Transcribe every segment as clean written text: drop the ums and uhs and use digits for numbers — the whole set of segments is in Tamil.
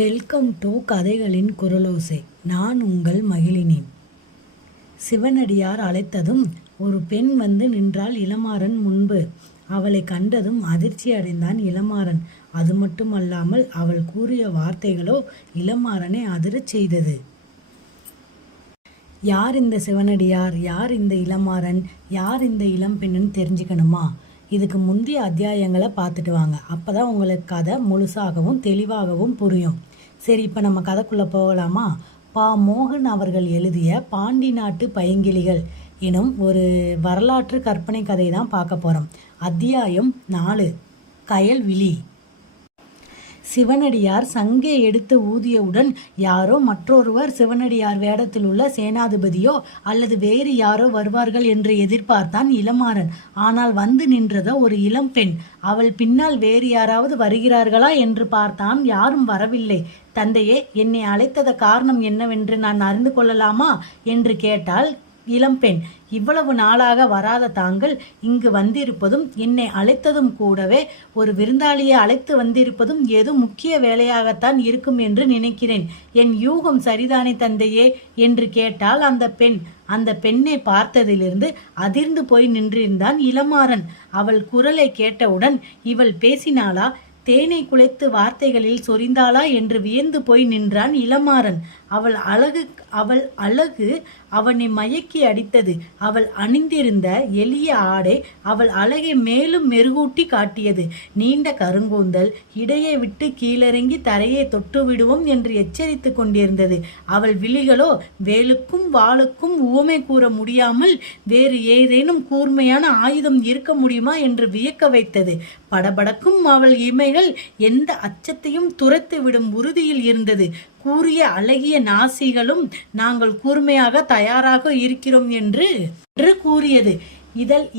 வெல்கம் டு கதைகளின் குரலோசை. நான் உங்கள் மகிழினி. சிவனடியார் அழைத்ததும் ஒரு பெண் வந்து நின்றாள் இளமாறன் முன்பு. அவளை கண்டதும் அதிர்ச்சி அடைந்தான் இளமாறன். அது மட்டுமல்லாமல் அவள் கூறிய வார்த்தைகளோ இளமாறனை அதிரச் செய்தது. யார் இந்த சிவனடியார், யார் இந்த இளமாறன், யார் இந்த இளம்பெண்ணுன்னு தெரிஞ்சுக்கணுமா? இதுக்கு முந்தைய அத்தியாயங்களை பார்த்துட்டு வாங்க. அப்போ தான் உங்களுக்கு கதை முழுசாகவும் தெளிவாகவும் புரியும். சரி, இப்போ நம்ம கதைக்குள்ளே போகலாமா? மோகன் அவர்கள் எழுதிய பாண்டி நாட்டு பைங்கிளிகள் எனும் ஒரு வரலாற்று கற்பனை கதை தான் பார்க்க போகிறோம். அத்தியாயம் 4, கயல்விழி. சிவனடியார் சங்கை எடுத்து ஊதியவுடன் யாரோ மற்றொருவர் சிவனடியார் வேடத்தில் உள்ள சேனாதிபதியோ அல்லது வேறு யாரோ வருவார்கள் என்று எதிர்பார்த்தான் இளமாறன். ஆனால் வந்து நின்றதோ ஒரு இளம்பெண். அவள் பின்னால் வேறு யாராவது வருகிறார்களா என்று பார்த்தான். யாரும் வரவில்லை. தந்தையே, என்னை அழைத்தத காரணம் என்னவென்று நான் அறிந்து கொள்ளலாமா என்று கேட்டாள் இளம்பெண். இவ்வளவு நாளாக வராத தாங்கள் இங்கு வந்திருப்பதும் என்னை அழைத்ததும் கூடவே ஒரு விருந்தாளியை அழைத்து வந்திருப்பதும் ஏதோ முக்கிய வேலையாகத்தான் இருக்கும் என்று நினைக்கிறேன். என் யூகம் சரிதானே தந்தையே என்று கேட்டால் அந்த பெண். அந்த பெண்ணை பார்த்ததிலிருந்து அதிர்ந்து போய் நின்றிருந்தான் இளமாறன். அவள் குரலை கேட்டவுடன் இவள் பேசினாளா, தேனை குலைத்து வார்த்தைகளில் சொரிந்தாளா என்று வியந்து போய் நின்றான் இளமாறன். அவள் அழகு அவனை மயக்கி அடித்தது. அவள் அணிந்திருந்த எளிய ஆடை அவள் அழகை மேலும் மெருகூட்டி காட்டியது. நீண்ட கருங்கூந்தல் இடையை விட்டு கீழிறங்கி தரையை தொட்டு விடுவோம் என்று எச்சரித்து கொண்டிருந்தது. அவள் விழிகளோ வேலுக்கும் வாளுக்கும் உவமை கூற முடியாமல் வேறு ஏதேனும் கூர்மையான ஆயுதம் இருக்க முடியுமா என்று வியக்க வைத்தது. படபடக்கும் அவள் இமைகள் எந்த அச்சத்தையும் துரத்து விடும் உறுதியில் இருந்தது. கூறிய அழகிய நாசிகளும் நாங்கள் கூர்மையாக தயாராக இருக்கிறோம் என்று கூறியது.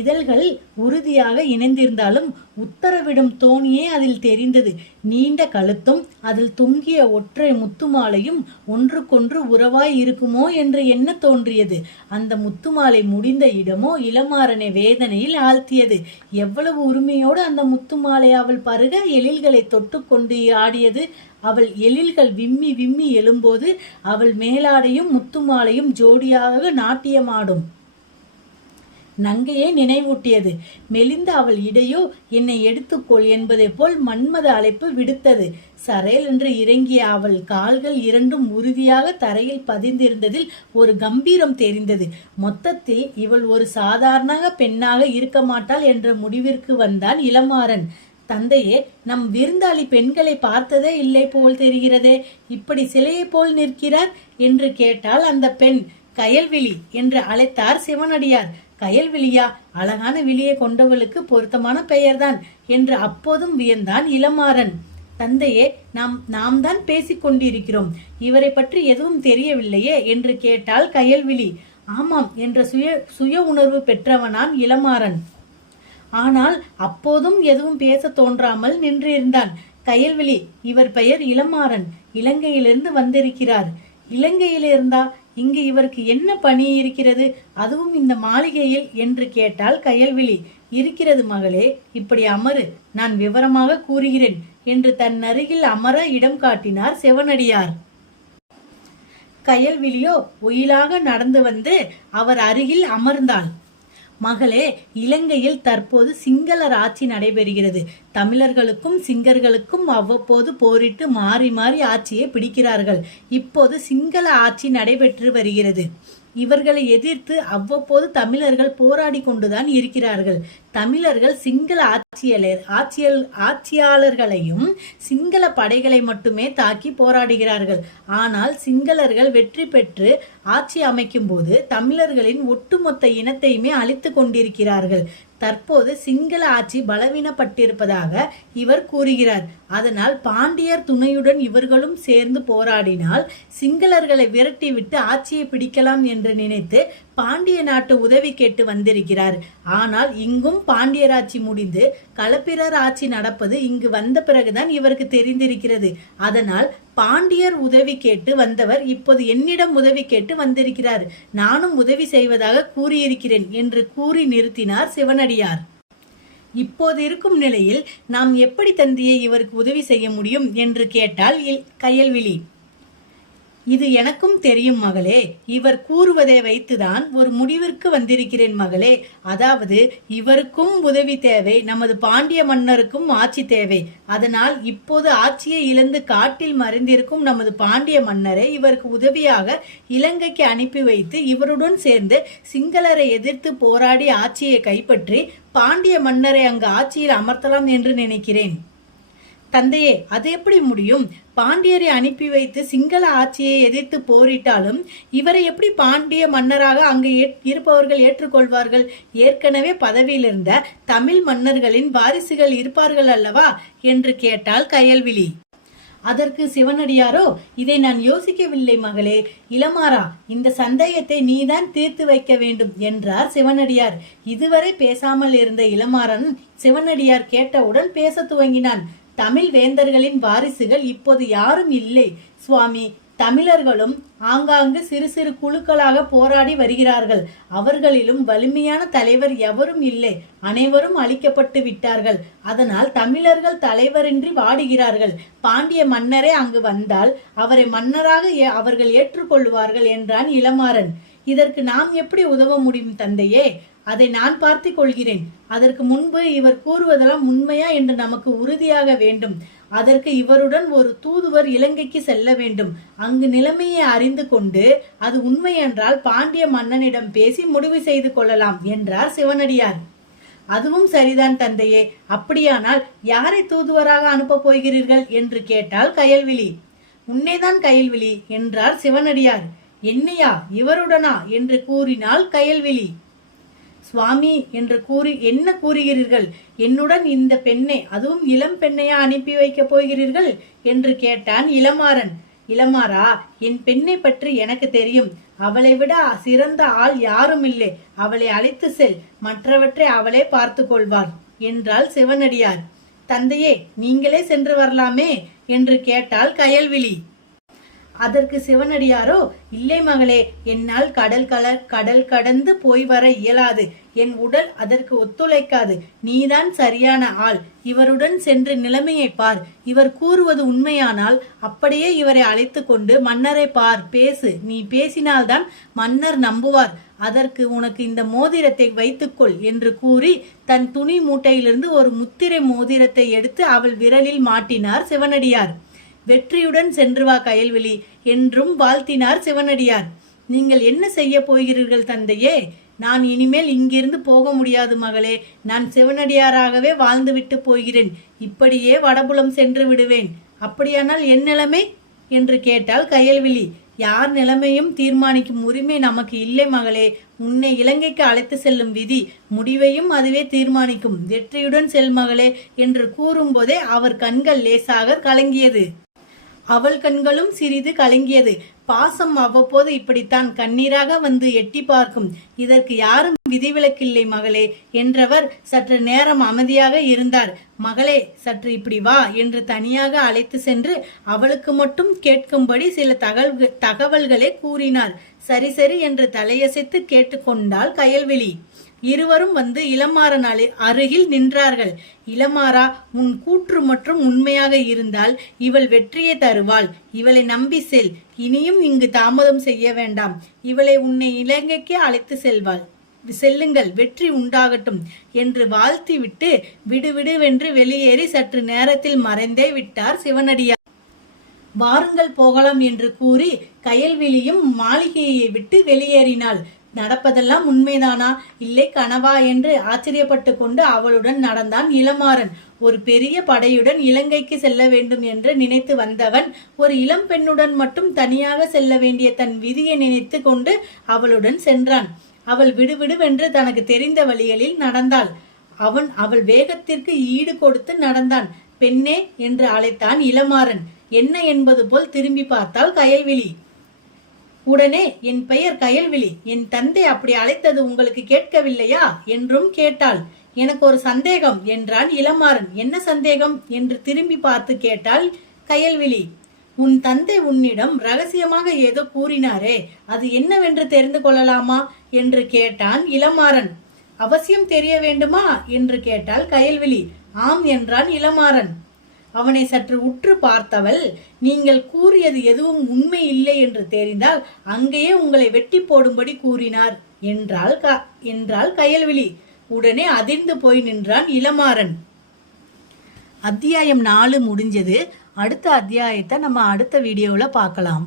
இதழ்கள் உறுதியாக இணைந்திருந்தாலும் உத்தரவிடும் தோணியே அதில் தெரிந்தது. நீண்ட கழுத்தும் அதில் தொங்கிய ஒற்றை முத்துமாலையும் ஒன்றுக்கொன்று உறவாய் இருக்குமோ என்று எண்ண தோன்றியது. அந்த முத்துமாலை முடிந்த இடமோ இளமாறனை வேதனையில் ஆழ்த்தியது. எவ்வளவு உரிமையோடு அந்த முத்துமாலை அவள் பருக எழில்களை தொட்டு கொண்டு ஆடியது. அவள் எழில்கள் விம்மி விம்மி எழும்போது அவள் மேலாடையும் முத்துமாலையும் ஜோடியாக நாட்டியமாடும் நங்கையை நினைவூட்டியது. மெலிந்த அவள் இடையோ என்னை எடுத்துக்கொள் என்பதை போல் மன்மத அழைப்பு விடுத்தது. சரேல் என்று இறங்கிய அவள் கால்கள் இரண்டும் உறுதியாக தரையில் பதிந்திருந்ததில் ஒரு கம்பீரம் தெரிந்தது. மொத்தத்தில் இவள் ஒரு சாதாரண பெண்ணாக இருக்க மாட்டாள் என்ற முடிவிற்கு வந்தான் இளமாறன். தந்தையே, நம் விருந்தாளி பெண்களை பார்த்ததே இல்லை போல் தெரிகிறதே, இப்படி சிலையை போல் நிற்கிறார் என்று கேட்டால் அந்த பெண். கயல்விழி என்று அழைத்தார் சிவனடியார். கயல்விழியா? அழகான விழியை கொண்டவளுக்கு பொருத்தமான பெயர்தான் என்று அப்போதும் வியந்தான் இளமாறன். தந்தையே, நாம் தான் பேசிக்கொண்டிருக்கிறோம். இவரை பற்றி எதுவும் தெரியவில்லையே என்று கேட்டால் கயல்விழி. ஆமாம் என்ற சுய உணர்வு பெற்றவனான் இளமாறன். ஆனால் அப்போதும் எதுவும் பேச தோன்றாமல் நின்றிருந்தான். கயல்விழி, இவர் பெயர் இளமாறன். இலங்கையிலிருந்து வந்திருக்கிறார். இலங்கையிலிருந்தா? இங்கு இவருக்கு என்ன பணி இருக்கிறது, அதுவும் இந்த மாளிகையில் என்று கேட்டால் கயல்விழி. இருக்கிறது மகளே, இப்படி அமரு, நான் விவரமாக கூறுகிறேன் என்று தன் அருகில் அமர இடம் காட்டினார் சிவனடியார். கயல்விழியோ ஒயிலாக நடந்து வந்து அவர் அருகில் அமர்ந்தாள். மகளே, இலங்கையில் தற்போது சிங்களர் ஆட்சி நடைபெறுகிறது. தமிழர்களுக்கும் சிங்கர்களுக்கும் அவ்வப்போது போரிட்டு மாறி மாறி ஆட்சியை பிடிக்கிறார்கள். இப்போது சிங்கள ஆட்சி நடைபெற்று வருகிறது. இவர்களை எதிர்த்து அவ்வப்போது தமிழர்கள் போராடி கொண்டுதான் இருக்கிறார்கள். தமிழர்கள் சிங்கள ஆட்சியாளர்களையும் சிங்கள படைகளை மட்டுமே தாக்கி போராடுகிறார்கள். ஆனால் சிங்களர்கள் வெற்றி பெற்று ஆட்சி அமைக்கும் போது தமிழர்களின் ஒட்டுமொத்த இனத்தையுமே அழித்து கொண்டிருக்கிறார்கள். தற்போது சிங்கள ஆட்சி பலவீனப்பட்டிருப்பதாக இவர் கூறுகிறார். அதனால் பாண்டியர் துணையுடன் இவர்களும் சேர்ந்து போராடினால் சிங்களர்களை விரட்டிவிட்டு ஆட்சியை பிடிக்கலாம் என்று நினைத்து பாண்டிய நாட்டு உதவி கேட்டு வந்திருக்கிறார். ஆனால் இங்கும் பாண்டியராட்சி முடிந்து களப்பிரர் ஆட்சி நடப்பது இங்கு வந்த பிறகுதான் இவருக்கு தெரிந்திருக்கிறது. அதனால் பாண்டியர் உதவி கேட்டு வந்தவர் இப்போது என்னிடம் உதவி கேட்டு வந்திருக்கிறார். நானும் உதவி செய்வதாக கூறியிருக்கிறேன் என்று கூறி நிறுத்தினார் சிவனடியார். இப்போது இருக்கும் நிலையில் நாம் எப்படி தந்தையை இவருக்கு உதவி செய்ய முடியும் என்று கேட்டாள் கயல்விழி. இது எனக்கும் தெரியும் மகளே. இவர் கூறுவதை வைத்துதான் ஒரு முடிவிற்கு வந்திருக்கிறேன் மகளே. அதாவது இவருக்கும் உதவி தேவை, நமது பாண்டிய மன்னருக்கும் ஆட்சி தேவை. அதனால் இப்போது ஆட்சியை இழந்து காட்டில் மறைந்திருக்கும் நமது பாண்டிய மன்னரை இவருக்கு உதவியாக இலங்கைக்கு அனுப்பி வைத்து இவருடன் சேர்ந்து சிங்களரை எதிர்த்து போராடி ஆட்சியை கைப்பற்றி பாண்டிய மன்னரை அங்கு ஆட்சியில் அமர்த்தலாம் என்று நினைக்கிறேன். தந்தையே, அது எப்படி முடியும்? பாண்டியரை அனுப்பி வைத்து சிங்கள ஆட்சியை எதிர்த்து போரிட்டாலும் இவரை எப்படி பாண்டிய மன்னராக அங்கு இருப்பவர்கள் ஏற்றுக்கொள்வார்கள்? ஏற்கனவே பதவியில் இருந்த தமிழ் மன்னர்களின் வாரிசுகள் இருப்பார்கள் அல்லவா என்று கேட்டாள் கயல்விழி. அதற்கு சிவனடியாரோ, இதை நான் யோசிக்கவில்லை மகளே. இளமாறா, இந்த சந்தேகத்தை நீதான் தீர்த்து வைக்க வேண்டும் என்றார் சிவனடியார். இதுவரை பேசாமல் இருந்த இளமாறன் சிவனடியார் கேட்டவுடன் பேச துவங்கினான். தமிழ் வேந்தர்களின் வாரிசுகள் இப்போது யாரும் இல்லை சுவாமி. தமிழர்களும் ஆங்காங்கு சிறு சிறு குழுக்களாக போராடி வருகிறார்கள். அவர்களிலும் வலிமையான தலைவர் எவரும் இல்லை. அனைவரும் அழிக்கப்பட்டு விட்டார்கள். அதனால் தமிழர்கள் தலைவரின்றி வாடுகிறார்கள். பாண்டிய மன்னரே அங்கு வந்தால் அவரை மன்னராக அவர்கள் ஏற்றுக்கொள்வார்கள் என்றான் இளமாறன். இதற்கு நாம் எப்படி உதவ முடியும் தந்தையே? அதை நான் பார்த்து கொள்கிறேன். அதற்கு முன்பு இவர் கூறுவதெல்லாம் உண்மையா என்று நமக்கு உறுதியாக வேண்டும். அதற்கு இவருடன் ஒரு தூதுவர் இலங்கைக்கு செல்ல வேண்டும். அங்கு நிலைமையை அறிந்து கொண்டு அது உண்மை என்றால் பாண்டிய மன்னனிடம் பேசி முடிவு செய்து கொள்ளலாம் என்றார் சிவனடியார். அதுவும் சரிதான் தந்தையே. அப்படியானால் யாரை தூதுவராக அனுப்ப போகிறீர்கள் என்று கேட்டாள் கயல்விழி. உன்னைதான் கயல்விழி என்றார் சிவனடியார். என்னையா? இவருடனா என்று கூறினாள் கயல்விழி. சுவாமி என்று கூறி என்ன கூறுகிறீர்கள்? என்னுடன் இந்த பெண்ணை, அதுவும் இளம் பெண்ணையா அனுப்பி வைக்கப் போகிறீர்கள் என்று கேட்டான் இளமாறன். இளமாறா, என் பெண்ணை பற்றி எனக்கு தெரியும். அவளை விட சிறந்த ஆள் யாரும் இல்லை. அவளை அழைத்து செல், மற்றவற்றை அவளே பார்த்து கொள்வார் என்றாள் சிவனடியார். தந்தையே, நீங்களே சென்று வரலாமே என்று கேட்டாள் கயல்விழி. அதற்கு சிவனடியாரோ, இல்லை மகளே, என்னால் கடல் கடந்து போய் வர இயலாது. என் உடல் அதற்கு ஒத்துழைக்காது. நீதான் சரியான ஆள். இவருடன் சென்று நிலைமையை பார். இவர் கூறுவது உண்மையானால் அப்படியே இவரை அழைத்து கொண்டு மன்னரை பார், பேசு. நீ பேசினால்தான் மன்னர் நம்புவார். அதற்கு உனக்கு இந்த மோதிரத்தை வைத்துக்கொள் என்று கூறி தன் துணி மூட்டையிலிருந்து ஒரு முத்திரை மோதிரத்தை எடுத்து அவள் விரலில் மாட்டினார் சிவனடியார். வெற்றியுடன் சென்று வா கயல்விழி என்றும் வாழ்த்தினார் சிவனடியார். நீங்கள் என்ன செய்ய போகிறீர்கள் தந்தையே? நான் இனிமேல் இங்கிருந்து போக முடியாது மகளே. நான் சிவனடியாராகவே வாழ்ந்துவிட்டு போகிறேன். இப்படியே வடபுலம் சென்று விடுவேன். அப்படியானால் என் நிலைமை என்று கேட்டாள் கயல்விழி. யார் நிலைமையும் தீர்மானிக்கும் உரிமை நமக்கு இல்லை மகளே. உன்னை இலங்கைக்கு அழைத்து செல்லும் விதி முடிவையும் அதுவே தீர்மானிக்கும். வெற்றியுடன் செல் மகளே என்று கூறும்போதே அவர் கண்கள் லேசாக கலங்கியது. அவள் கண்களும் சிறிது கலங்கியது. பாசம் அவ்வப்போது இப்படித்தான் கண்ணீராக வந்து எட்டி பார்க்கும். இதற்கு யாரும் விதிவிலக்கில்லை மகளே என்றவர் சற்று நேரம் அமைதியாக இருந்தார். மகளே, சற்று இப்படி வா என்று தனியாக அழைத்து சென்று அவளுக்கு மட்டும் கேட்கும்படி சில தகவல்களை கூறினார். சரி சரி என்று தலையசைத்து கேட்டுக்கொண்டாள் கயல்விழி. இருவரும் வந்து இளமாறன் அருகில் நின்றார்கள். இளமாறா, உன் கூற்று மற்றும் உண்மையாக இருந்தால் இவள் வெற்றியை தருவாள். இவளை நம்பி செல். இனியும் இங்கு தாமதம் செய்ய வேண்டாம். இவளை உன்னை இலங்கைக்கு அழைத்து செல்வாள். செல்லுங்கள், வெற்றி உண்டாகட்டும் என்று வாழ்த்தி விட்டு விடுவிடுவென்று வெளியேறி சற்று நேரத்தில் மறைந்தே விட்டார் சிவனடியார். வாருங்கள் போகலாம் என்று கூறி கயல்விழியும் மாளிகையை விட்டு வெளியேறினாள். நடப்பதெல்லாம் உண்மைதானா இல்லை கனவா என்று ஆச்சரியப்பட்டு கொண்டு அவளுடன் நடந்தான் இளமாறன். ஒரு பெரிய படையுடன் இலங்கைக்கு செல்ல வேண்டும் என்று நினைத்து வந்தவன் ஒரு இளம் பெண்ணுடன் மட்டும் தனியாக செல்ல வேண்டிய தன் விதியை நினைத்து கொண்டு அவளுடன் சென்றான். அவள் விடுவிடுவென்று தனக்கு தெரிந்த வழிகளில் நடந்தாள். அவள் வேகத்திற்கு ஈடு கொடுத்து நடந்தான். பெண்ணே என்று அழைத்தான் இளமாறன். என்ன என்பது போல் திரும்பி பார்த்தாள் கயல்விழி. உடனே, என் பெயர் கயல்விழி. என் தந்தை அப்படி அழைத்தது உங்களுக்கு கேட்கவில்லையா என்றும் கேட்டாள். எனக்கு ஒரு சந்தேகம் என்றான் இளமாறன். என்ன சந்தேகம் என்று திரும்பி பார்த்து கேட்டாள் கயல்விழி. உன் தந்தை உன்னிடம் ரகசியமாக ஏதோ கூறினாரே, அது என்னவென்று தெரிந்து கொள்ளலாமா என்று கேட்டான் இளமாறன். அவசியம் தெரிய வேண்டுமா என்று கேட்டாள் கயல்விழி. ஆம் என்றான் இளமாறன். அவனை சற்று உற்று பார்த்தவள், நீங்கள் கூறியது எதுவும் உண்மை இல்லை என்று தெரிந்தால் அங்கேயே உங்களை வெட்டி போடும்படி கூறினார் என்றாள் கயல்விழி. உடனே அதிர்ந்து போய் நின்றான் இளமாறன். அத்தியாயம் 4 முடிஞ்சது. அடுத்த அத்தியாயத்தை நம்ம அடுத்த வீடியோவில் பார்க்கலாம்.